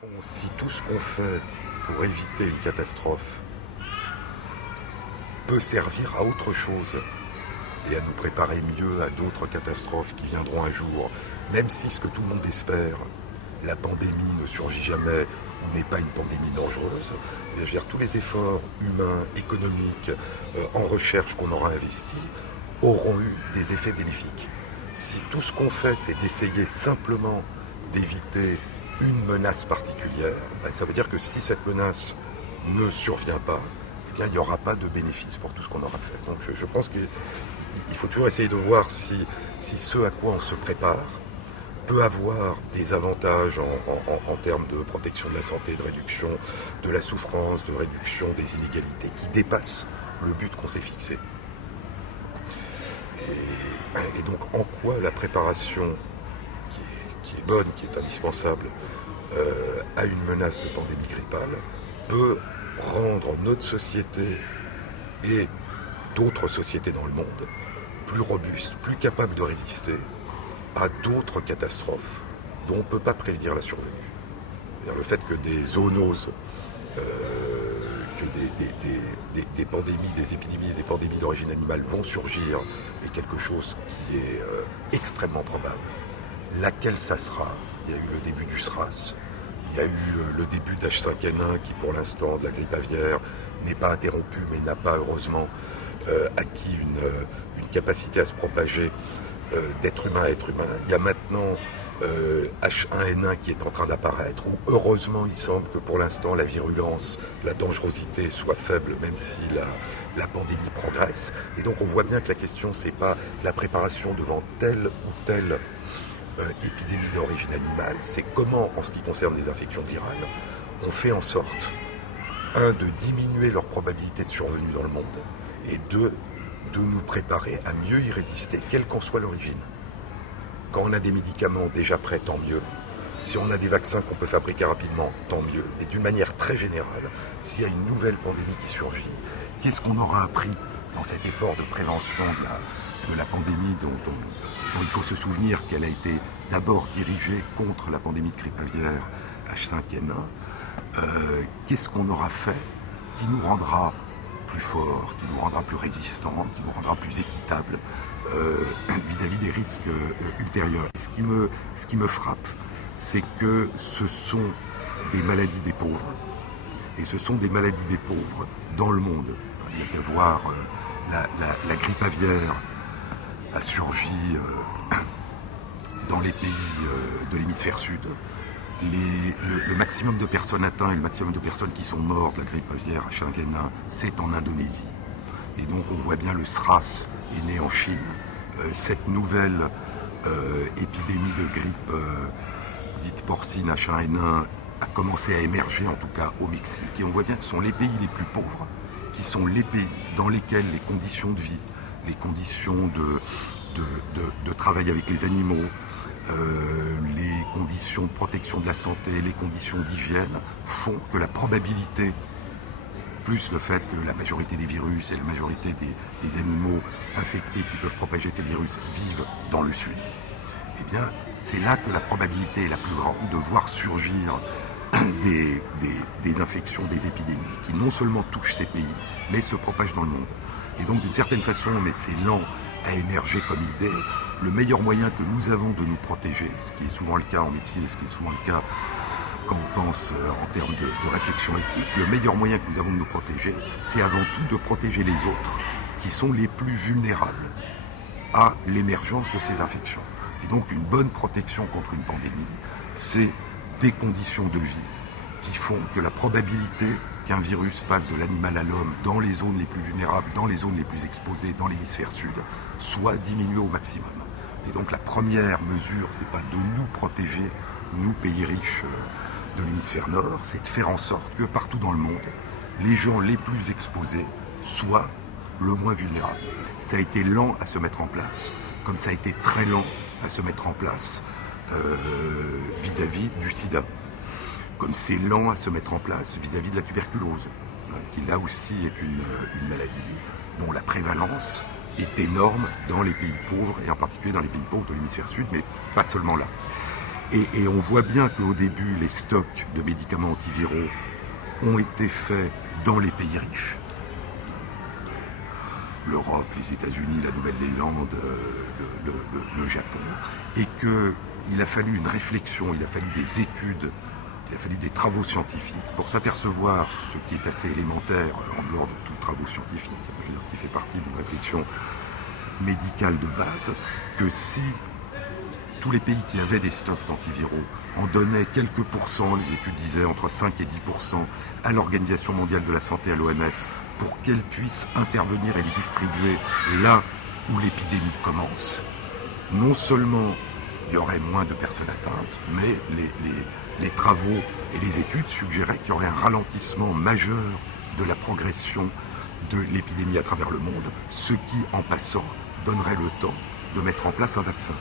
fond, si tout ce qu'on fait pour éviter une catastrophe peut servir à autre chose et à nous préparer mieux à d'autres catastrophes qui viendront un jour, même si ce que tout le monde espère, la pandémie ne survit jamais ou n'est pas une pandémie dangereuse, je veux dire, tous les efforts humains, économiques, en recherche qu'on aura investis auront eu des effets bénéfiques. Si tout ce qu'on fait, c'est d'essayer simplement d'éviter une menace particulière, ben ça veut dire que si cette menace ne survient pas, eh bien, il n'y aura pas de bénéfice pour tout ce qu'on aura fait. Donc je pense qu'il faut toujours essayer de voir si ce à quoi on se prépare peut avoir des avantages en termes de protection de la santé, de réduction de la souffrance, de réduction des inégalités, qui dépassent le but qu'on s'est fixé. Et donc en quoi la préparation qui est bonne, qui est indispensable à une menace de pandémie grippale peut rendre notre société et d'autres sociétés dans le monde plus robustes, plus capables de résister à d'autres catastrophes dont on ne peut pas prévenir la survenue. Le fait que des zoonoses, que des pandémies, des épidémies et des pandémies d'origine animale vont surgir est quelque chose qui est extrêmement probable. Laquelle ça sera? Il y a eu le début du SRAS, il y a eu le début d'H5N1 qui pour l'instant, de la grippe aviaire, n'est pas interrompu mais n'a pas heureusement acquis une capacité à se propager d'être humain à être humain. Il y a maintenant H1N1 qui est en train d'apparaître, où heureusement il semble que pour l'instant la virulence, la dangerosité soit faible, même si la pandémie progresse. Et donc on voit bien que la question, c'est pas la préparation devant telle ou telle épidémie d'origine animale, c'est comment, en ce qui concerne les infections virales, on fait en sorte, de diminuer leur probabilité de survenue dans le monde, et de nous préparer à mieux y résister, quelle qu'en soit l'origine. Quand on a des médicaments déjà prêts, tant mieux. Si on a des vaccins qu'on peut fabriquer rapidement, tant mieux. Mais d'une manière très générale, s'il y a une nouvelle pandémie qui surgit, qu'est-ce qu'on aura appris dans cet effort de prévention de la pandémie dont il faut se souvenir qu'elle a été d'abord dirigée contre la pandémie de grippe aviaire H5N1. Qu'est-ce qu'on aura fait qui nous rendra plus forts, qui nous rendra plus résistants, qui nous rendra plus équitables vis-à-vis des risques ultérieurs. Ce qui me frappe, c'est que ce sont des maladies des pauvres. Et ce sont des maladies des pauvres dans le monde. Il y a qu'à voir la grippe aviaire a surgi dans les pays de l'hémisphère sud. Le maximum de personnes atteintes et le maximum de personnes qui sont mortes de la grippe aviaire H5N1, c'est en Indonésie. Et donc on voit bien le SRAS est né en Chine. Cette nouvelle épidémie de grippe dite porcine H1N1 a commencé à émerger, en tout cas au Mexique. Et on voit bien que ce sont les pays les plus pauvres qui sont les pays dans lesquels les conditions de vie, les conditions de travail avec les animaux, les conditions de protection de la santé, les conditions d'hygiène font que la probabilité, plus le fait que la majorité des virus et la majorité des animaux infectés qui peuvent propager ces virus vivent dans le sud, eh bien c'est là que la probabilité est la plus grande de voir surgir des infections, des épidémies qui non seulement touchent ces pays, mais se propagent dans le monde. Et donc d'une certaine façon, mais c'est lent à émerger comme idée, le meilleur moyen que nous avons de nous protéger, ce qui est souvent le cas en médecine et ce qui est souvent le cas quand on pense en termes de réflexion éthique, le meilleur moyen que nous avons de nous protéger, c'est avant tout de protéger les autres, qui sont les plus vulnérables à l'émergence de ces infections. Et donc une bonne protection contre une pandémie, c'est des conditions de vie qui font que la probabilité qu'un virus passe de l'animal à l'homme dans les zones les plus vulnérables, dans les zones les plus exposées, dans l'hémisphère sud, soit diminuée au maximum. Et donc la première mesure, c'est pas de nous protéger, nous pays riches de l'hémisphère nord, c'est de faire en sorte que partout dans le monde, les gens les plus exposés soient le moins vulnérables. Ça a été lent à se mettre en place, comme ça a été très lent à se mettre en place vis-à-vis du sida, comme c'est lent à se mettre en place vis-à-vis de la tuberculose, qui là aussi est une maladie dont la prévalence est énorme dans les pays pauvres, et en particulier dans les pays pauvres de l'hémisphère sud, mais pas seulement là. Et on voit bien qu'au début, les stocks de médicaments antiviraux ont été faits dans les pays riches. L'Europe, les États-Unis, la Nouvelle-Zélande, le Japon, et qu'il a fallu une réflexion, il a fallu des études, il a fallu des travaux scientifiques pour s'apercevoir, ce qui est assez élémentaire en dehors de tous travaux scientifiques, ce qui fait partie d'une réflexion médicale de base, que si tous les pays qui avaient des stocks d'antiviraux en donnaient quelques pourcents, les études disaient entre 5 et 10%, à l'Organisation mondiale de la santé, à l'OMS, pour qu'elle puisse intervenir et les distribuer là où l'épidémie commence, non seulement il y aurait moins de personnes atteintes, mais les travaux et les études suggéraient qu'il y aurait un ralentissement majeur de la progression de l'épidémie à travers le monde, ce qui, en passant, donnerait le temps de mettre en place un vaccin.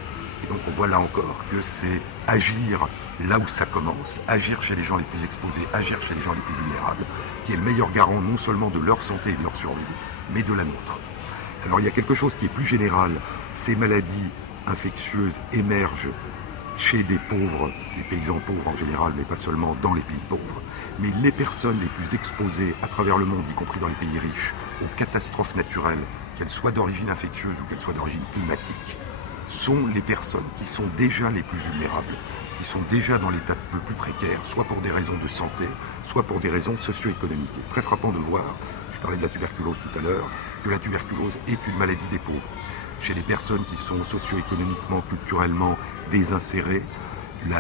Et donc on voit là encore que c'est agir là où ça commence, agir chez les gens les plus exposés, agir chez les gens les plus vulnérables, qui est le meilleur garant non seulement de leur santé et de leur survie, mais de la nôtre. Alors il y a quelque chose qui est plus général, ces maladies infectieuses émergent chez des pauvres, des paysans pauvres en général, mais pas seulement dans les pays pauvres, mais les personnes les plus exposées à travers le monde, y compris dans les pays riches, aux catastrophes naturelles, qu'elles soient d'origine infectieuse ou qu'elles soient d'origine climatique, sont les personnes qui sont déjà les plus vulnérables, qui sont déjà dans l'état le plus précaire, soit pour des raisons de santé, soit pour des raisons socio-économiques. Et c'est très frappant de voir, je parlais de la tuberculose tout à l'heure, que la tuberculose est une maladie des pauvres. Chez les personnes qui sont socio-économiquement, culturellement désinsérées, il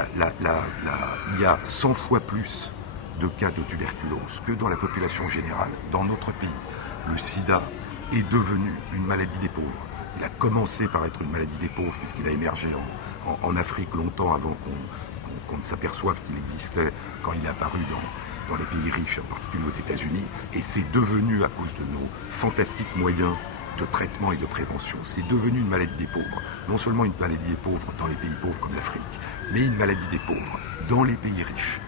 y a 100 fois plus de cas de tuberculose que dans la population générale. Dans notre pays, le sida est devenu une maladie des pauvres. Il a commencé par être une maladie des pauvres puisqu'il a émergé en Afrique longtemps avant qu'on ne s'aperçoive qu'il existait quand il est apparu dans les pays riches, en particulier aux États-Unis. Et c'est devenu, à cause de nos fantastiques moyens de traitement et de prévention, c'est devenu une maladie des pauvres. Non seulement une maladie des pauvres dans les pays pauvres comme l'Afrique, mais une maladie des pauvres dans les pays riches.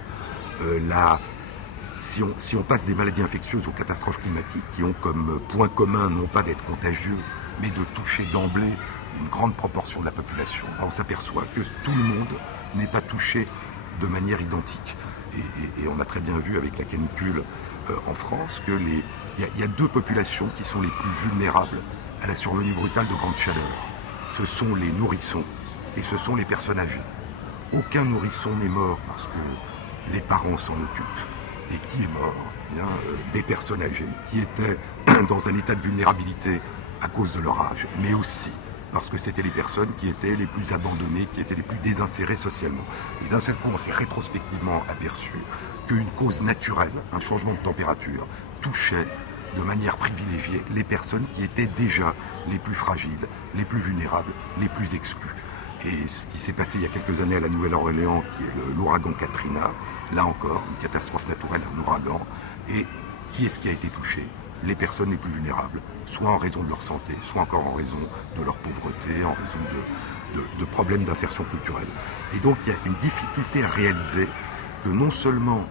Si on passe des maladies infectieuses aux catastrophes climatiques qui ont comme point commun non pas d'être contagieux, mais de toucher d'emblée une grande proportion de la population, on s'aperçoit que tout le monde n'est pas touché de manière identique. Et on a très bien vu avec la canicule en France qu'il y a deux populations qui sont les plus vulnérables à la survenue brutale de grandes chaleurs. Ce sont les nourrissons et ce sont les personnes âgées. Aucun nourrisson n'est mort parce que les parents s'en occupent. Et qui est mort? Eh bien, des personnes âgées qui étaient dans un état de vulnérabilité à cause de leur âge, mais aussi parce que c'était les personnes qui étaient les plus abandonnées, qui étaient les plus désinsérées socialement. Et d'un seul coup, on s'est rétrospectivement aperçu qu'une cause naturelle, un changement de température, touchait de manière privilégiée les personnes qui étaient déjà les plus fragiles, les plus vulnérables, les plus exclues. Et ce qui s'est passé il y a quelques années à la Nouvelle-Orléans, qui est l'ouragan Katrina, là encore, une catastrophe naturelle, un ouragan, et qui est-ce qui a été touché? Les personnes les plus vulnérables, soit en raison de leur santé, soit encore en raison de leur pauvreté, en raison de problèmes d'insertion culturelle. Et donc il y a une difficulté à réaliser que non seulement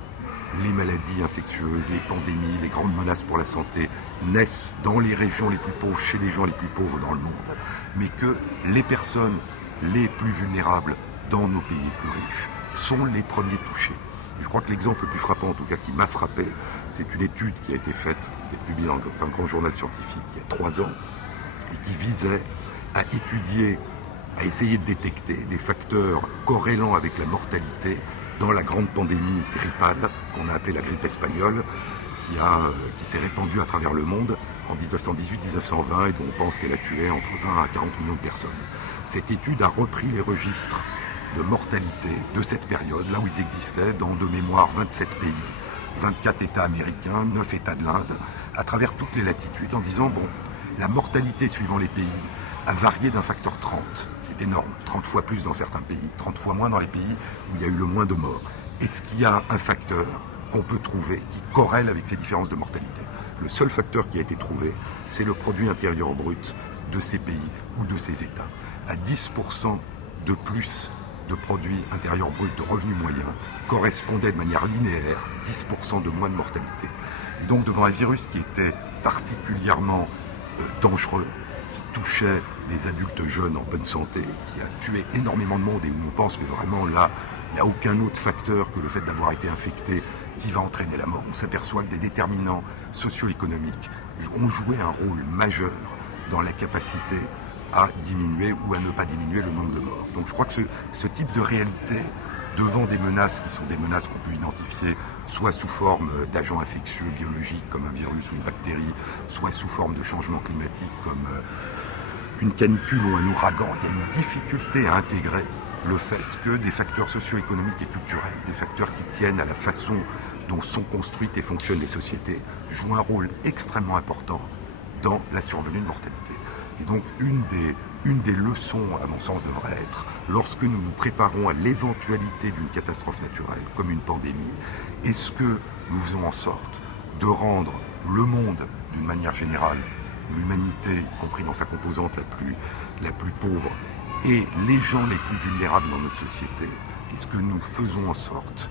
les maladies infectieuses, les pandémies, les grandes menaces pour la santé naissent dans les régions les plus pauvres, chez les gens les plus pauvres dans le monde, mais que les personnes les plus vulnérables dans nos pays plus riches sont les premiers touchés. Et je crois que l'exemple le plus frappant, en tout cas qui m'a frappé, c'est une étude qui a été faite, qui est publiée dans un grand journal scientifique il y a 3 ans, et qui visait à étudier, à essayer de détecter des facteurs corrélant avec la mortalité dans la grande pandémie grippale, qu'on a appelée la grippe espagnole, qui s'est répandue à travers le monde en 1918-1920 et dont on pense qu'elle a tué entre 20 à 40 millions de personnes. Cette étude a repris les registres de mortalité de cette période, là où ils existaient, dans de mémoire 27 pays, 24 États américains, 9 États de l'Inde, à travers toutes les latitudes, en disant, bon, la mortalité suivant les pays a varié d'un facteur 30. C'est énorme, 30 fois plus dans certains pays, 30 fois moins dans les pays où il y a eu le moins de morts. Est-ce qu'il y a un facteur qu'on peut trouver qui corrèle avec ces différences de mortalité? Le seul facteur qui a été trouvé, c'est le produit intérieur brut de ces pays ou de ces États. À 10% de plus de produit intérieur brut, de revenus moyens, correspondait de manière linéaire 10% de moins de mortalité. Et donc devant un virus qui était particulièrement dangereux, qui touchait des adultes jeunes en bonne santé, qui a tué énormément de monde et où on pense que vraiment là, il n'y a aucun autre facteur que le fait d'avoir été infecté qui va entraîner la mort. On s'aperçoit que des déterminants socio-économiques ont joué un rôle majeur dans la capacité à diminuer ou à ne pas diminuer le nombre de morts. Donc je crois que ce type de réalité, devant des menaces qui sont des menaces qu'on peut identifier soit sous forme d'agents infectieux biologiques comme un virus ou une bactérie, soit sous forme de changement climatique comme une canicule ou un ouragan, il y a une difficulté à intégrer le fait que des facteurs socio-économiques et culturels, des facteurs qui tiennent à la façon dont sont construites et fonctionnent les sociétés, jouent un rôle extrêmement important dans la survenue de mortalité. Et donc une des leçons, à mon sens, devrait être, lorsque nous nous préparons à l'éventualité d'une catastrophe naturelle, comme une pandémie, est-ce que nous faisons en sorte de rendre le monde, d'une manière générale, l'humanité, y compris dans sa composante la plus pauvre, et les gens les plus vulnérables dans notre société, est-ce que nous faisons en sorte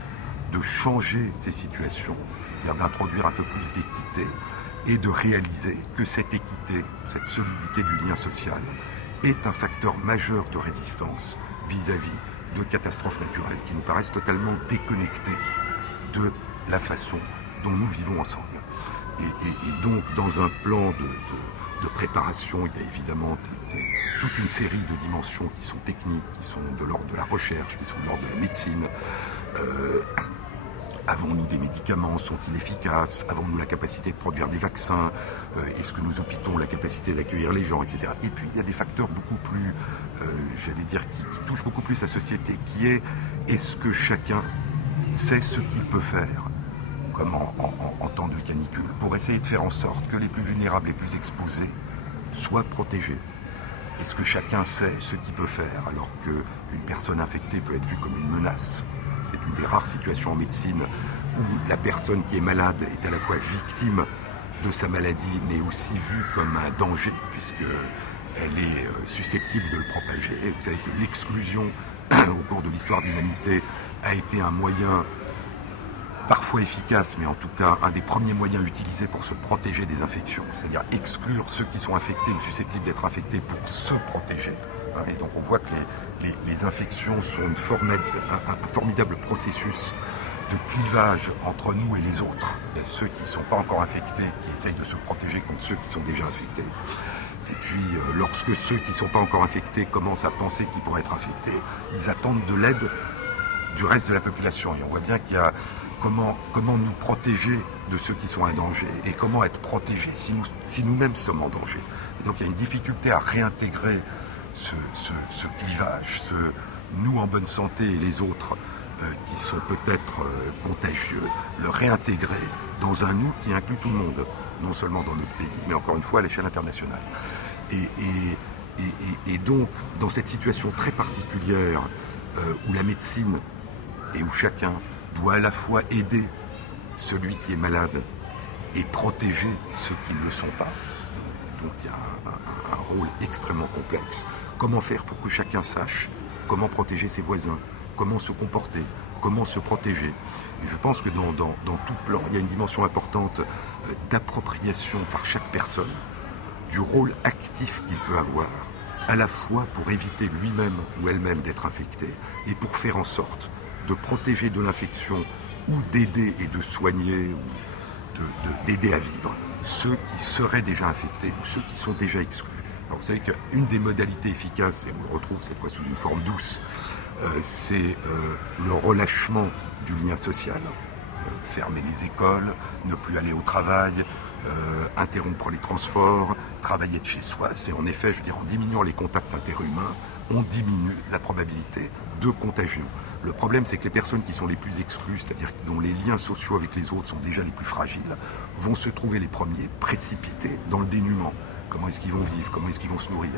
de changer ces situations, c'est-à-dire d'introduire un peu plus d'équité et de réaliser que cette équité, cette solidité du lien social est un facteur majeur de résistance vis-à-vis de catastrophes naturelles qui nous paraissent totalement déconnectées de la façon dont nous vivons ensemble. Et donc, dans un plan de préparation, il y a évidemment toute une série de dimensions qui sont techniques, qui sont de l'ordre de la recherche, qui sont de l'ordre de la médecine. Avons-nous des médicaments? Sont-ils efficaces? Avons-nous la capacité de produire des vaccins? Est-ce que nos hôpitaux ont la capacité d'accueillir les gens, etc. Et puis, il y a des facteurs beaucoup plus, j'allais dire, qui touchent beaucoup plus la société, qui est-ce que chacun sait ce qu'il peut faire, comme en temps de canicule, pour essayer de faire en sorte que les plus vulnérables, les plus exposés, soient protégés? Est-ce que chacun sait ce qu'il peut faire alors qu'une personne infectée peut être vue comme une menace? C'est une des rares situations en médecine où la personne qui est malade est à la fois victime de sa maladie, mais aussi vue comme un danger, puisqu'elle est susceptible de le propager. Et vous savez que l'exclusion, au cours de l'histoire de l'humanité, a été un moyen parfois efficace, mais en tout cas un des premiers moyens utilisés pour se protéger des infections, c'est-à-dire exclure ceux qui sont infectés ou susceptibles d'être infectés pour se protéger. Et donc on voit que les infections sont un formidable processus de clivage entre nous et les autres. Il y a ceux qui ne sont pas encore infectés, qui essayent de se protéger contre ceux qui sont déjà infectés. Et puis lorsque ceux qui ne sont pas encore infectés commencent à penser qu'ils pourraient être infectés, ils attendent de l'aide du reste de la population. Et on voit bien qu'il y a comment nous protéger de ceux qui sont en danger et comment être protégés si nous-mêmes sommes en danger. Et donc il y a une difficulté à réintégrer ce clivage, nous en bonne santé et les autres qui sont peut-être contagieux, le réintégrer dans un nous qui inclut tout le monde, non seulement dans notre pays, mais encore une fois à l'échelle internationale. Et donc, dans cette situation très particulière où la médecine et où chacun doit à la fois aider celui qui est malade et protéger ceux qui ne le sont pas, donc il y a un rôle extrêmement complexe. Comment faire pour que chacun sache comment protéger ses voisins, comment se comporter, comment se protéger. Et je pense que dans tout plan, il y a une dimension importante d'appropriation par chaque personne du rôle actif qu'il peut avoir, à la fois pour éviter lui-même ou elle-même d'être infecté et pour faire en sorte de protéger de l'infection ou d'aider et de soigner ou d'aider à vivre ceux qui seraient déjà infectés ou ceux qui sont déjà exclus. Alors vous savez qu'une des modalités efficaces, et on le retrouve cette fois sous une forme douce, c'est le relâchement du lien social. Fermer les écoles, ne plus aller au travail, interrompre les transports, travailler de chez soi. C'est en effet, je veux dire, en diminuant les contacts interhumains, on diminue la probabilité de contagion. Le problème, c'est que les personnes qui sont les plus exclues, c'est-à-dire dont les liens sociaux avec les autres sont déjà les plus fragiles, vont se trouver les premiers précipités dans le dénuement. Comment est-ce qu'ils vont vivre? Comment est-ce qu'ils vont se nourrir?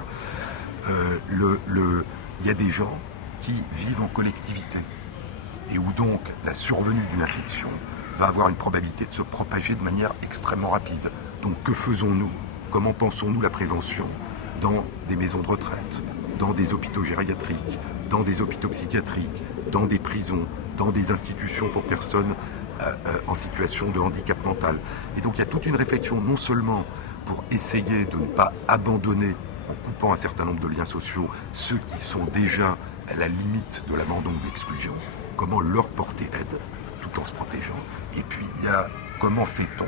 Il y a des gens qui vivent en collectivité et où donc la survenue d'une infection va avoir une probabilité de se propager de manière extrêmement rapide. Donc que faisons-nous? Comment pensons-nous la prévention dans des maisons de retraite, dans des hôpitaux gériatriques, dans des hôpitaux psychiatriques, dans des prisons, dans des institutions pour personnes en situation de handicap mental? Et donc il y a toute une réflexion non seulement pour essayer de ne pas abandonner en coupant un certain nombre de liens sociaux, ceux qui sont déjà à la limite de l'abandon ou de l'exclusion, comment leur porter aide tout en se protégeant. Et puis il y a comment fait-on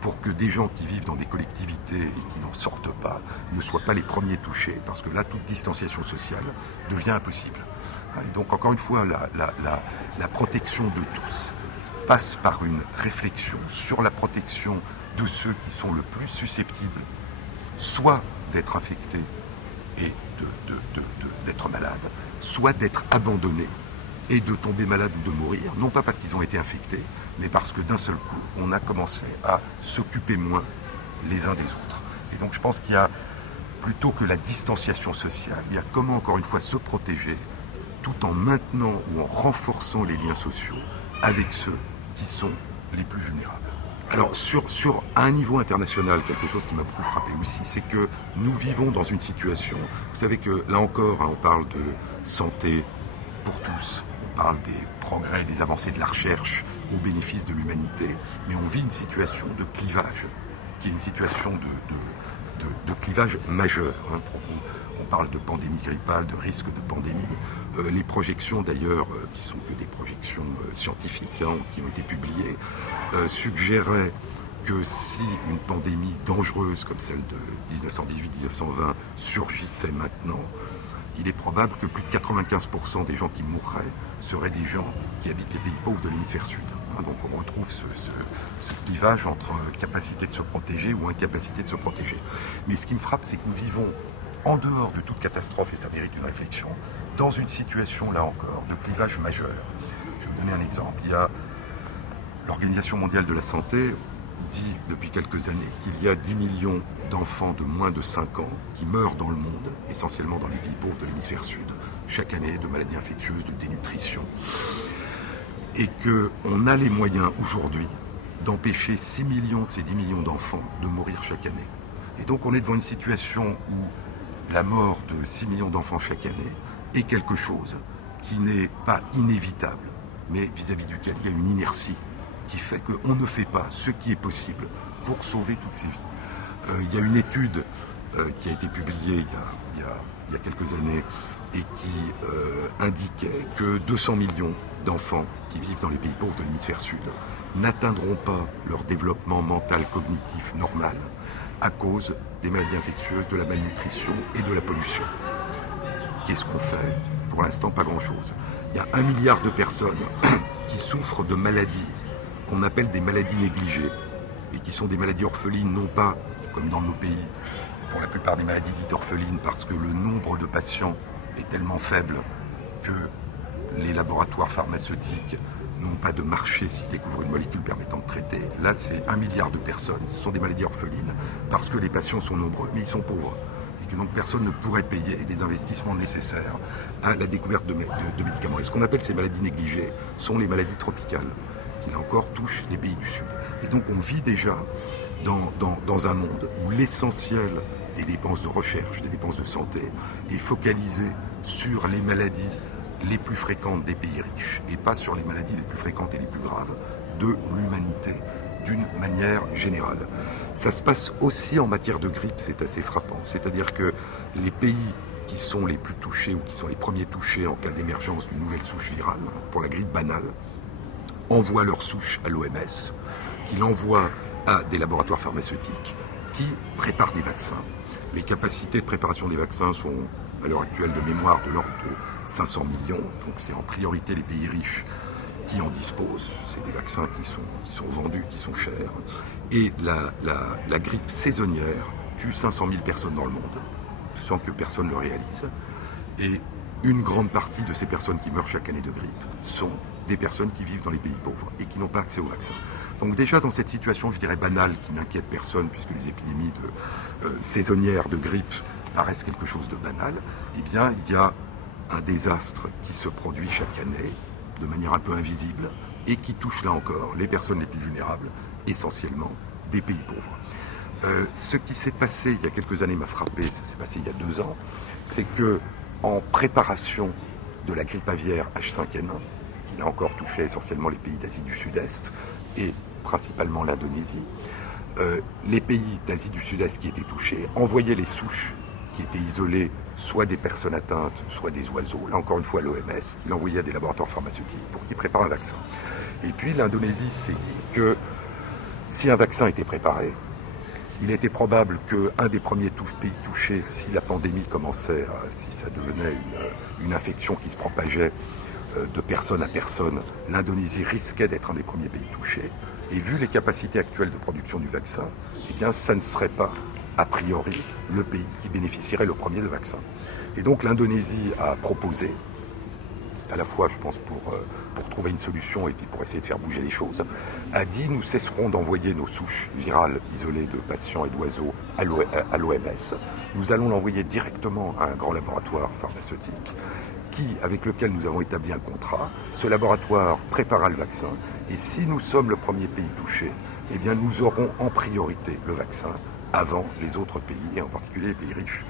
pour que des gens qui vivent dans des collectivités et qui n'en sortent pas ne soient pas les premiers touchés, parce que là, toute distanciation sociale devient impossible. Et donc, encore une fois, la protection de tous passe par une réflexion sur la protection de ceux qui sont le plus susceptibles, soit d'être infectés et d'être malades, soit d'être abandonnés et de tomber malade ou de mourir, non pas parce qu'ils ont été infectés, mais parce que d'un seul coup, on a commencé à s'occuper moins les uns des autres. Et donc je pense qu'il y a, plutôt que la distanciation sociale, il y a comment, encore une fois, se protéger tout en maintenant ou en renforçant les liens sociaux avec ceux qui sont les plus vulnérables. Alors à un niveau international, quelque chose qui m'a beaucoup frappé aussi, c'est que nous vivons dans une situation, vous savez que là encore, on parle de santé pour tous, on parle des progrès, des avancées de la recherche au bénéfice de l'humanité, mais on vit une situation de clivage, qui est une situation de clivage majeur. On parle de pandémie grippale, de risque de pandémie. Les projections d'ailleurs, qui sont que des projections scientifiques, qui ont été publiées, suggéraient que si une pandémie dangereuse comme celle de 1918-1920 surgissait maintenant, il est probable que plus de 95% des gens qui mourraient seraient des gens qui habitent les pays pauvres de l'hémisphère sud. Donc on retrouve ce clivage entre capacité de se protéger ou incapacité de se protéger. Mais ce qui me frappe, c'est que nous vivons en dehors de toute catastrophe, et ça mérite une réflexion, dans une situation, là encore, de clivage majeur. Je vais vous donner un exemple. Il y a l'Organisation mondiale de la santé dit depuis quelques années qu'il y a 10 millions d'enfants de moins de 5 ans qui meurent dans le monde, essentiellement dans les pays pauvres de l'hémisphère sud, chaque année de maladies infectieuses, de dénutrition. Et qu'on a les moyens aujourd'hui d'empêcher 6 millions de ces 10 millions d'enfants de mourir chaque année. Et donc on est devant une situation où la mort de 6 millions d'enfants chaque année est quelque chose qui n'est pas inévitable, mais vis-à-vis duquel il y a une inertie qui fait qu'on ne fait pas ce qui est possible pour sauver toutes ces vies. Il y a une étude qui a été publiée il y a quelques années et qui indiquait que 200 millions d'enfants qui vivent dans les pays pauvres de l'hémisphère sud n'atteindront pas leur développement mental cognitif normal à cause des maladies infectieuses, de la malnutrition et de la pollution. Qu'est-ce qu'on fait? Pour l'instant, pas grand-chose. Il y a 1 milliard de personnes qui souffrent de maladies qu'on appelle des maladies négligées et qui sont des maladies orphelines, non pas comme dans nos pays, pour la plupart des maladies dites orphelines, parce que le nombre de patients est tellement faible que les laboratoires pharmaceutiques n'ont pas de marché s'ils découvrent une molécule permettant de traiter. Là, c'est 1 milliard de personnes, ce sont des maladies orphelines, parce que les patients sont nombreux, mais ils sont pauvres. Et que donc personne ne pourrait payer les investissements nécessaires à la découverte de médicaments. Et ce qu'on appelle ces maladies négligées sont les maladies tropicales, qui là encore touchent les pays du Sud. Et donc on vit déjà dans un monde où l'essentiel des dépenses de recherche, des dépenses de santé, est focalisé sur les maladies les plus fréquentes des pays riches et pas sur les maladies les plus fréquentes et les plus graves de l'humanité d'une manière générale. Ça se passe aussi en matière de grippe, c'est assez frappant. C'est-à-dire que les pays qui sont les plus touchés ou qui sont les premiers touchés en cas d'émergence d'une nouvelle souche virale, pour la grippe banale, envoient leur souche à l'OMS, qui l'envoie à des laboratoires pharmaceutiques qui préparent des vaccins. Les capacités de préparation des vaccins sont à l'heure actuelle de mémoire de l'ordre de 500 millions, donc c'est en priorité les pays riches qui en disposent. C'est des vaccins qui sont vendus, qui sont chers. Et la grippe saisonnière tue 500 000 personnes dans le monde, sans que personne ne le réalise. Et une grande partie de ces personnes qui meurent chaque année de grippe sont des personnes qui vivent dans les pays pauvres et qui n'ont pas accès aux vaccins. Donc déjà dans cette situation, je dirais banale, qui n'inquiète personne, puisque les épidémies saisonnières de grippe paraissent quelque chose de banal, eh bien il y a un désastre qui se produit chaque année, de manière un peu invisible, et qui touche là encore les personnes les plus vulnérables, essentiellement des pays pauvres. Ce qui s'est passé il y a quelques années m'a frappé, ça s'est passé il y a 2 ans, c'est que en préparation de la grippe aviaire H5N1, qui là encore touchait essentiellement les pays d'Asie du Sud-Est et principalement l'Indonésie, les pays d'Asie du Sud-Est qui étaient touchés envoyaient les souches qui étaient isolés, soit des personnes atteintes, soit des oiseaux. Là encore une fois, l'OMS, qui l'envoyait à des laboratoires pharmaceutiques pour qu'ils préparent un vaccin. Et puis l'Indonésie s'est dit que si un vaccin était préparé, il était probable qu'un des premiers pays touchés, si la pandémie commençait, si ça devenait une infection qui se propageait de personne à personne, l'Indonésie risquait d'être un des premiers pays touchés. Et vu les capacités actuelles de production du vaccin, eh bien, ça ne serait pas, a priori, le pays qui bénéficierait le premier de vaccin. Et donc l'Indonésie a proposé, à la fois, je pense, pour trouver une solution et puis pour essayer de faire bouger les choses, a dit nous cesserons d'envoyer nos souches virales isolées de patients et d'oiseaux à l'OMS. Nous allons l'envoyer directement à un grand laboratoire pharmaceutique avec lequel nous avons établi un contrat. Ce laboratoire préparera le vaccin et si nous sommes le premier pays touché, eh bien nous aurons en priorité le vaccin avant les autres pays, et en particulier les pays riches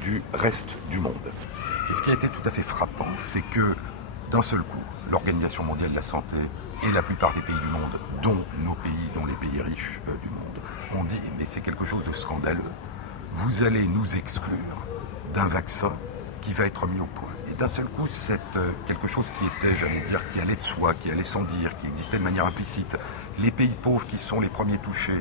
du reste du monde. Et ce qui a été tout à fait frappant, c'est que d'un seul coup, l'Organisation mondiale de la santé et la plupart des pays du monde, dont nos pays, dont les pays riches du monde, ont dit mais c'est quelque chose de scandaleux. Vous allez nous exclure d'un vaccin qui va être mis au point. Et d'un seul coup, c'est quelque chose qui était, j'allais dire, qui allait de soi, qui allait sans dire, qui existait de manière implicite. Les pays pauvres qui sont les premiers touchés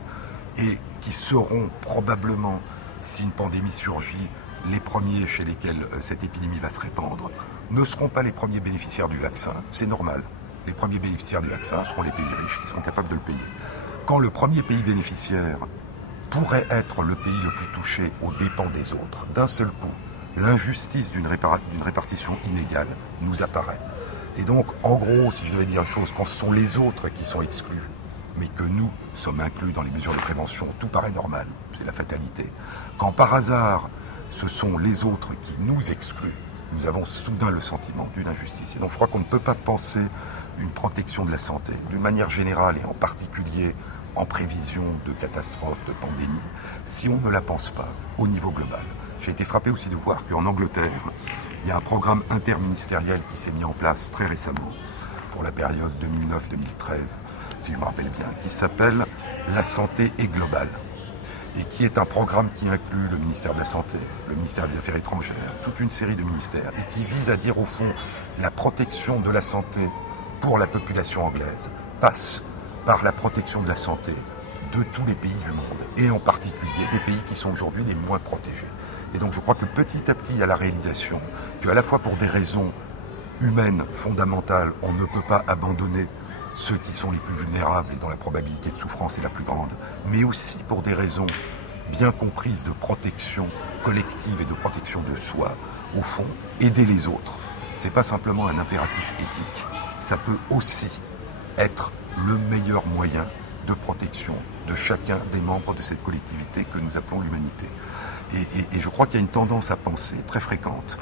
et qui seront probablement, si une pandémie surgit, les premiers chez lesquels cette épidémie va se répandre, ne seront pas les premiers bénéficiaires du vaccin. C'est normal. Les premiers bénéficiaires du vaccin seront les pays riches qui seront capables de le payer. Quand le premier pays bénéficiaire pourrait être le pays le plus touché aux dépens des autres, d'un seul coup, l'injustice d'une répartition inégale nous apparaît. Et donc, en gros, si je devais dire une chose, quand ce sont les autres qui sont exclus, mais que nous sommes inclus dans les mesures de prévention, tout paraît normal, c'est la fatalité. Quand par hasard, ce sont les autres qui nous excluent, nous avons soudain le sentiment d'une injustice. Et donc je crois qu'on ne peut pas penser une protection de la santé, d'une manière générale et en particulier en prévision de catastrophes, de pandémies, si on ne la pense pas au niveau global. J'ai été frappé aussi de voir qu'en Angleterre, il y a un programme interministériel qui s'est mis en place très récemment, pour la période 2009-2013, si je me rappelle bien, qui s'appelle « La santé est globale » et qui est un programme qui inclut le ministère de la Santé, le ministère des Affaires étrangères, toute une série de ministères, et qui vise à dire au fond la protection de la santé pour la population anglaise passe par la protection de la santé de tous les pays du monde, et en particulier des pays qui sont aujourd'hui les moins protégés. Et donc je crois que petit à petit, il y a la réalisation qu'à la fois pour des raisons humaines fondamentales, on ne peut pas abandonner ceux qui sont les plus vulnérables et dont la probabilité de souffrance est la plus grande, mais aussi pour des raisons bien comprises de protection collective et de protection de soi, au fond, aider les autres. C'est pas simplement un impératif éthique, ça peut aussi être le meilleur moyen de protection de chacun des membres de cette collectivité que nous appelons l'humanité. Et je crois qu'il y a une tendance à penser très fréquente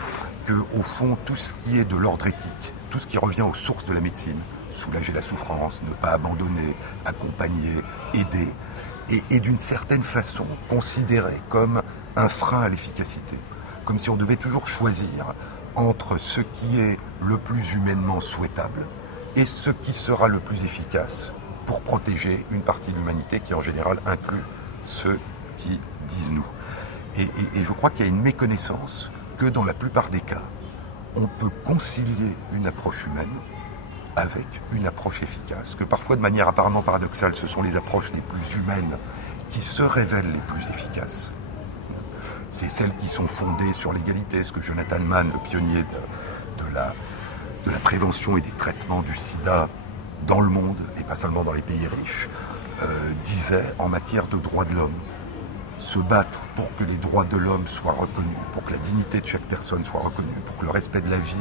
que, au fond, tout ce qui est de l'ordre éthique, tout ce qui revient aux sources de la médecine, soulager la souffrance, ne pas abandonner, accompagner, aider, est d'une certaine façon considéré comme un frein à l'efficacité. Comme si on devait toujours choisir entre ce qui est le plus humainement souhaitable et ce qui sera le plus efficace pour protéger une partie de l'humanité qui en général inclut ceux qui disent nous. Et je crois qu'il y a une méconnaissance que dans la plupart des cas, on peut concilier une approche humaine avec une approche efficace, que parfois de manière apparemment paradoxale, ce sont les approches les plus humaines qui se révèlent les plus efficaces. C'est celles qui sont fondées sur l'égalité, ce que Jonathan Mann, le pionnier de la prévention et des traitements du sida dans le monde, et pas seulement dans les pays riches, disait en matière de droits de l'homme. Se battre pour que les droits de l'homme soient reconnus, pour que la dignité de chaque personne soit reconnue, pour que le respect de la vie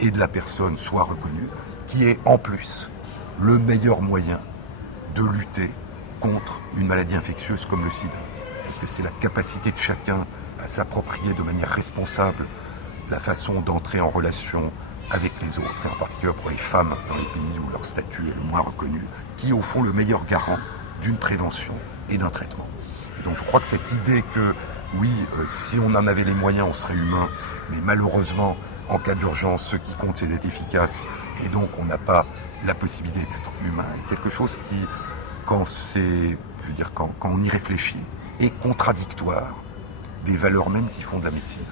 et de la personne soit reconnu, qui est en plus le meilleur moyen de lutter contre une maladie infectieuse comme le sida. Parce que c'est la capacité de chacun à s'approprier de manière responsable la façon d'entrer en relation avec les autres, et en particulier pour les femmes dans les pays où leur statut est le moins reconnu, qui est au fond le meilleur garant d'une prévention et d'un traitement. Et donc je crois que cette idée que, oui, si on en avait les moyens, on serait humain, mais malheureusement, en cas d'urgence, ce qui compte, c'est d'être efficace, et donc on n'a pas la possibilité d'être humain, est quelque chose qui, quand on y réfléchit, est contradictoire des valeurs mêmes qui fondent la médecine.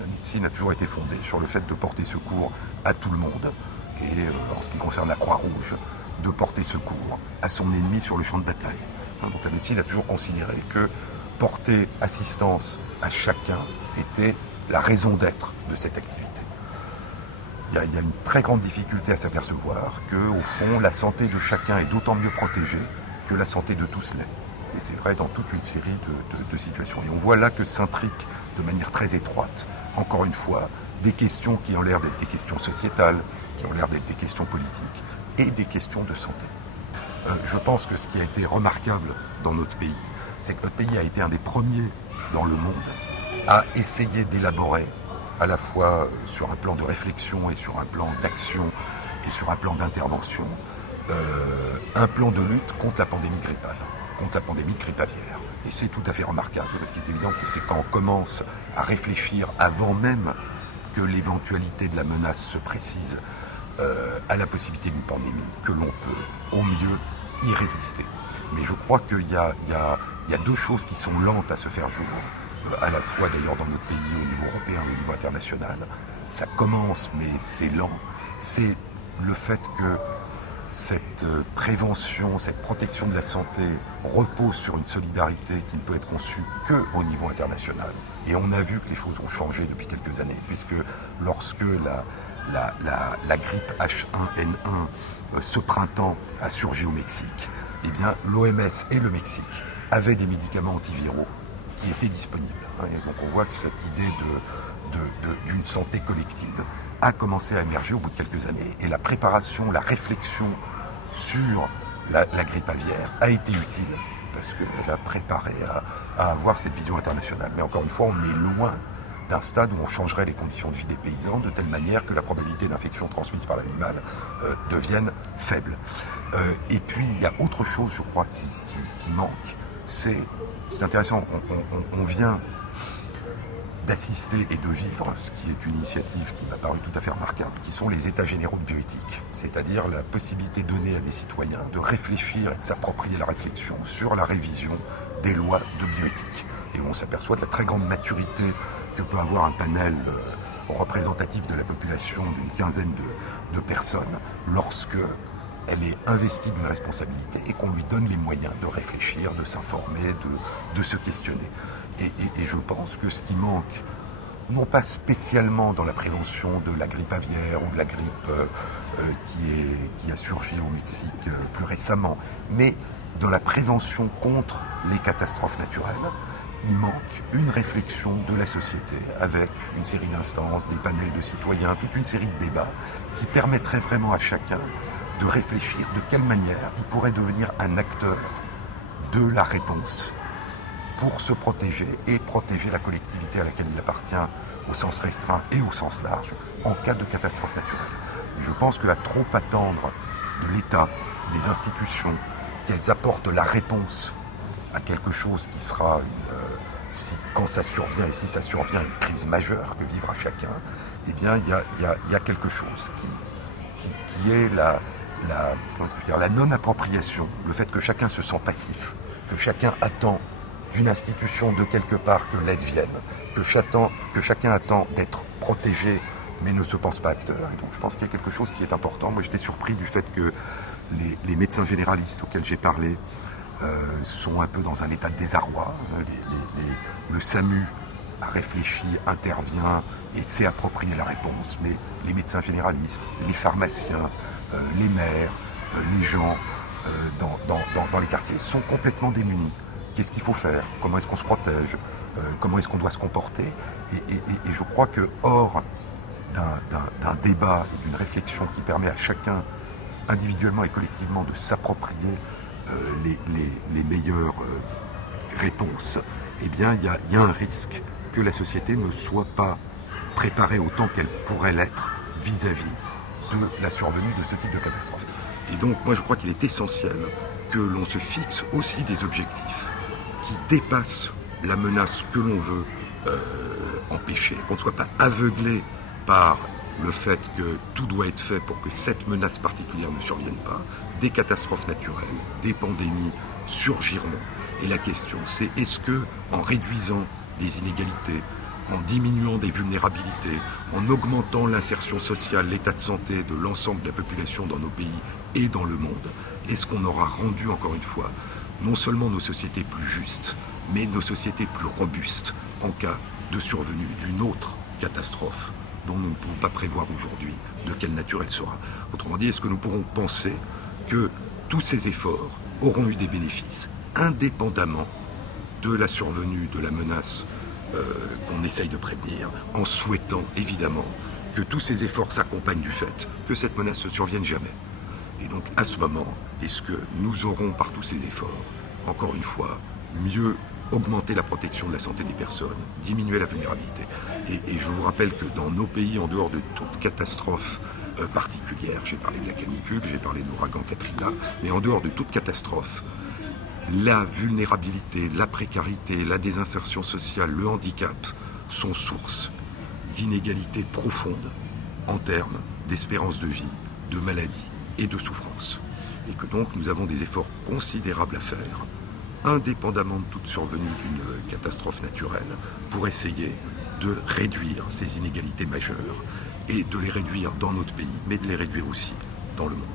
La médecine a toujours été fondée sur le fait de porter secours à tout le monde, et en ce qui concerne la Croix-Rouge, de porter secours à son ennemi sur le champ de bataille. Donc la médecine a toujours considéré que porter assistance à chacun était la raison d'être de cette activité. Il y a une très grande difficulté à s'apercevoir que, au fond, la santé de chacun est d'autant mieux protégée que la santé de tous l'est. Et c'est vrai dans toute une série de situations. Et on voit là que s'intriquent de manière très étroite, encore une fois, des questions qui ont l'air d'être des questions sociétales, qui ont l'air d'être des questions politiques et des questions de santé. Je pense que ce qui a été remarquable dans notre pays, c'est que notre pays a été un des premiers dans le monde à essayer d'élaborer, à la fois sur un plan de réflexion et sur un plan d'action et sur un plan d'intervention, un plan de lutte contre la pandémie grippale, contre la pandémie de grippe aviaire. Et c'est tout à fait remarquable, parce qu'il est évident que c'est quand on commence à réfléchir avant même que l'éventualité de la menace se précise à la possibilité d'une pandémie, que l'on peut au mieux y résister. Mais je crois qu'il y a deux choses qui sont lentes à se faire jour, à la fois d'ailleurs dans notre pays, au niveau européen, au niveau international. Ça commence, mais c'est lent. C'est le fait que cette prévention, cette protection de la santé repose sur une solidarité qui ne peut être conçue qu'au niveau international. Et on a vu que les choses ont changé depuis quelques années, puisque lorsque la grippe H1N1 ce printemps a surgi au Mexique, eh bien l'OMS et le Mexique avaient des médicaments antiviraux qui étaient disponibles. Et donc on voit que cette idée d'une santé collective a commencé à émerger au bout de quelques années. Et la préparation, la réflexion sur la grippe aviaire a été utile, parce qu'elle a préparé à avoir cette vision internationale. Mais encore une fois, on est loin d'un stade où on changerait les conditions de vie des paysans de telle manière que la probabilité d'infection transmise par l'animal devienne faible. Et puis, il y a autre chose, je crois, qui manque. C'est intéressant, on vient d'assister et de vivre, ce qui est une initiative qui m'a paru tout à fait remarquable, qui sont les états généraux de bioéthique, c'est-à-dire la possibilité donnée à des citoyens de réfléchir et de s'approprier la réflexion sur la révision des lois de bioéthique. Et on s'aperçoit de la très grande maturité que peut avoir un panel représentatif de la population d'une quinzaine de personnes lorsque elle est investie d'une responsabilité et qu'on lui donne les moyens de réfléchir, de s'informer, de se questionner. Et je pense que ce qui manque, non pas spécialement dans la prévention de la grippe aviaire ou de la grippe qui a surgi au Mexique plus récemment, mais dans la prévention contre les catastrophes naturelles, il manque une réflexion de la société avec une série d'instances, des panels de citoyens, toute une série de débats qui permettraient vraiment à chacun de réfléchir de quelle manière il pourrait devenir un acteur de la réponse pour se protéger et protéger la collectivité à laquelle il appartient au sens restreint et au sens large en cas de catastrophe naturelle. Et je pense qu'à trop attendre de l'État, des institutions, qu'elles apportent la réponse à quelque chose qui sera, quand ça survient, et si ça survient, une crise majeure que vivra chacun, eh bien il y a quelque chose qui est la non-appropriation, le fait que chacun se sent passif, que chacun attend d'une institution de quelque part que l'aide vienne, que chacun attend d'être protégé mais ne se pense pas acteur. Et donc je pense qu'il y a quelque chose qui est important. Moi j'étais surpris du fait que les médecins généralistes auxquels j'ai parlé sont un peu dans un état de désarroi. Le SAMU a réfléchi, intervient et sait approprier la réponse, mais les médecins généralistes, les pharmaciens, les maires, les gens dans les quartiers sont complètement démunis. Qu'est-ce qu'il faut faire? Comment est-ce qu'on se protège? Comment est-ce qu'on doit se comporter? Et je crois que hors d'un débat et d'une réflexion qui permet à chacun, individuellement et collectivement, de s'approprier les meilleures réponses, eh bien, il y a un risque que la société ne soit pas préparée autant qu'elle pourrait l'être vis-à-vis de la survenue de ce type de catastrophe. Et donc, moi, je crois qu'il est essentiel que l'on se fixe aussi des objectifs qui dépassent la menace que l'on veut empêcher, qu'on ne soit pas aveuglé par le fait que tout doit être fait pour que cette menace particulière ne survienne pas. Des catastrophes naturelles, des pandémies surgiront. Et la question, c'est est-ce que, en réduisant des inégalités, en diminuant des vulnérabilités, en augmentant l'insertion sociale, l'état de santé de l'ensemble de la population dans nos pays et dans le monde, est-ce qu'on aura rendu, encore une fois, non seulement nos sociétés plus justes, mais nos sociétés plus robustes en cas de survenue d'une autre catastrophe dont nous ne pouvons pas prévoir aujourd'hui de quelle nature elle sera. Autrement dit, est-ce que nous pourrons penser que tous ces efforts auront eu des bénéfices, indépendamment de la survenue de la menace qu'on essaye de prévenir, en souhaitant évidemment que tous ces efforts s'accompagnent du fait que cette menace ne survienne jamais. Et donc à ce moment, est-ce que nous aurons par tous ces efforts, encore une fois, mieux augmenter la protection de la santé des personnes, diminuer la vulnérabilité. Et je vous rappelle que dans nos pays, en dehors de toute catastrophe particulière, j'ai parlé de la canicule, j'ai parlé de l'ouragan Katrina, mais en dehors de toute catastrophe, la vulnérabilité, la précarité, la désinsertion sociale, le handicap sont source d'inégalités profondes en termes d'espérance de vie, de maladie et de souffrance. Et que donc nous avons des efforts considérables à faire, indépendamment de toute survenue d'une catastrophe naturelle, pour essayer de réduire ces inégalités majeures et de les réduire dans notre pays, mais de les réduire aussi dans le monde.